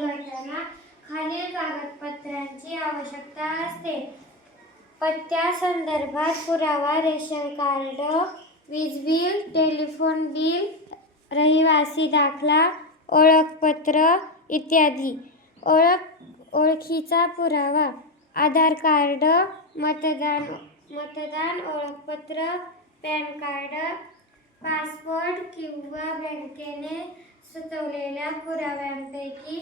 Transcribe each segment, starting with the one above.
उघडताना खालील कागदपत्रांची आवश्यकता असते. पत्त्या संदर्भात पुरावा रेशन कार्ड वीज बिल टेलिफोन बिल रहिवासी दाखला ओळखपत्र इत्यादी. ओळख ओळखीचा पुरावा आधार कार्ड मतदान मतदान ओळखपत्र पॅन कार्ड पासपोर्ट किंवा बँकेने सुचवलेल्या पुराव्यांपैकी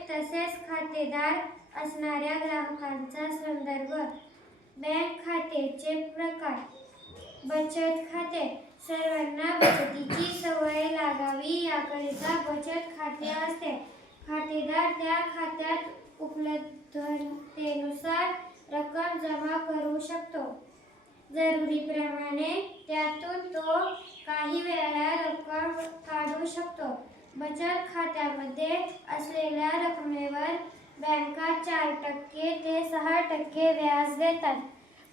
तसेच खातेदार असणाऱ्या ग्राहकांचा संदर्भ. बँक खात्याचे प्रकार. बचत खाते. सर्वांना बचतीची सवय लागावी याकरिता बचत खाते असते. खातेदार त्या खात्यात उपलब्धतेनुसार रक्कम जमा करू शकतो. जरुरीप्रमाणे त्यातून तो काही वेळा रक्कम काढू शकतो. बचत खात्यामध्ये असलेल्या रकमेवर बँका चार टक्के ते सहा टक्के व्याज देतात.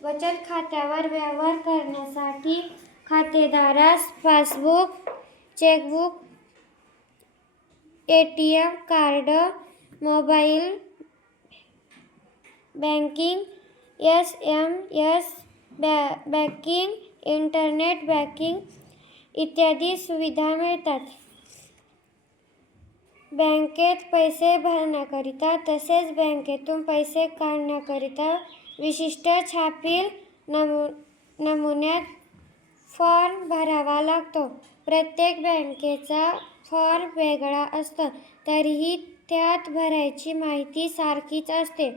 बचत खात्यावर व्यवहार करण्यासाठी खातेदारास passbook chequebook A T M card mobile banking S M S बॅ बँकिंग इंटरनेट बँकिंग इत्यादी सुविधा मिळतात. बँकेत पैसे भरण्याकरिता तसेच बँकेतून पैसे काढण्याकरिता विशिष्ट छापील नमू नमुन्यात फॉर्म भरावा लागतो. प्रत्येक बँकेचा फॉर्म वेगळा असतो तरीही त्यात भरायची माहिती सारखीच असते.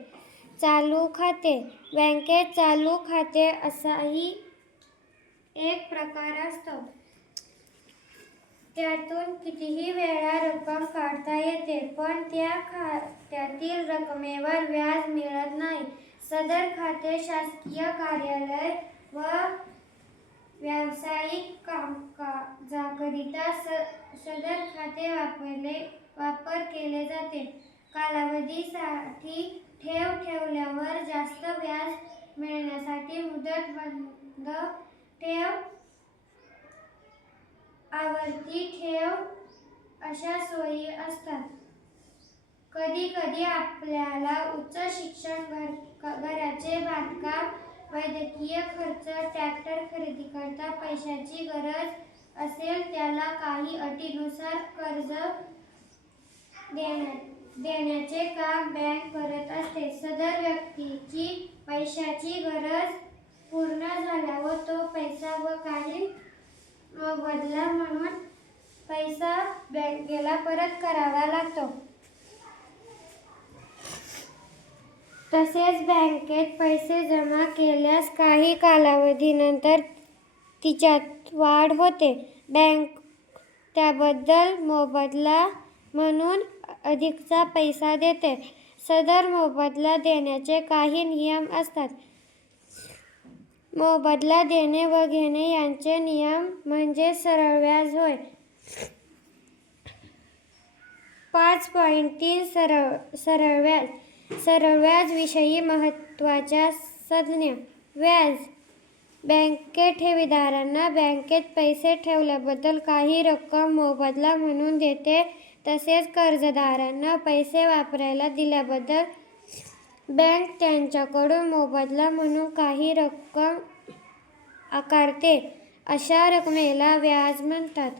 चालू खाते बँकेत चालू खाते असाही एक प्रकार असतो. त्यातून कितीही वेळा रक्कम काढता येते पण त्या खात्यातील रकमेवर व्याज मिळत नाही. सदर खाते शासकीय कार्यालय व व्यावसायिक कामकाजाकरिता स सदर खाते वापरले वापर केले जाते. कालावधीसाठी ठेव ठेवल्यावर जास्त व्याज मिळण्यासाठी मुदत बंद ठेव आवर्ती ठेव अशा सोयी असतात. कधी कधी आपल्याला उच्च शिक्षण घर घराचे बांधकाम वैद्यकीय खर्च ट्रॅक्टर खरेदी करता पैशाची गरज असेल त्याला काही अटीनुसार कर्ज देण्या देण्याचे काम बँक करत असते. सदर व्यक्तीची पैशाची गरज पूर्ण झाल्यावर तो पैसा व काही बदला म्हणून पैसा बँकेला परत करावा लागतो. तसेच बँकेत पैसे जमा केल्यास काही कालावधीनंतर तिच्यात वाढ होते. बँक त्याबद्दल मोबदला म्हणून अधिकचा पैसा देते. सदर मोबदला देण्याचे काही नियम असतात. मोबदला देणे व घेणे यांचे नियम म्हणजे सरळ व्याज होय. पाच पॉईंट तीन सरळ सरळ व्याज. सरळ व्याजविषयी महत्त्वाच्या संज्ञा. व्याज. बँकेत ठेवीदारांना बँकेत पैसे ठेवल्याबद्दल काही रक्कम मोबदला म्हणून देते तसेच कर्जदारांना पैसे वापरायला दिल्याबद्दल बँक त्यांच्याकडून मोबदला म्हणून काही रक्कम आकारते अशा रकमेला व्याज म्हणतात.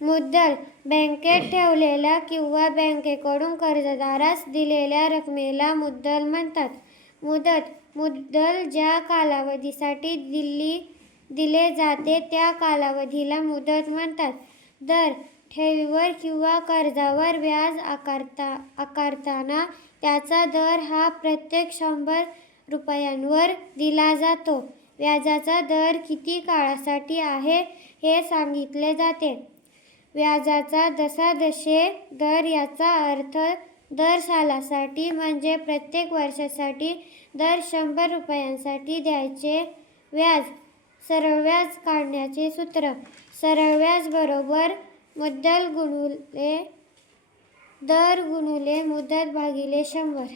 मुद्दल बँकेत ठेवलेल्या किंवा बँकेकडून कर्जदारास दिलेल्या रकमेला मुद्दल म्हणतात. मुदत मुद्दल ज्या कालावधीसाठी दिली दिले जाते त्या कालावधीला मुदत म्हणतात. दर ठेवीवर किंवा कर्जावर व्याज आकारता आकारताना त्याचा दर हा प्रत्येक शंभर रुपयांवर दिला जातो. व्याजाचा दर किती काळासाठी आहे हे सांगितले जाते. व्याजाचा दशादशे दर याचा अर्थ दर सालासाठी म्हणजे प्रत्येक वर्षासाठी दर शंभर रुपयांसाठी द्यायचे व्याज. सरळ व्याज काढण्याचे सूत्र. सरळ व्याज बरोबर मुद्दल गुणुले दर गुणुले मुदत भागिले शंभर.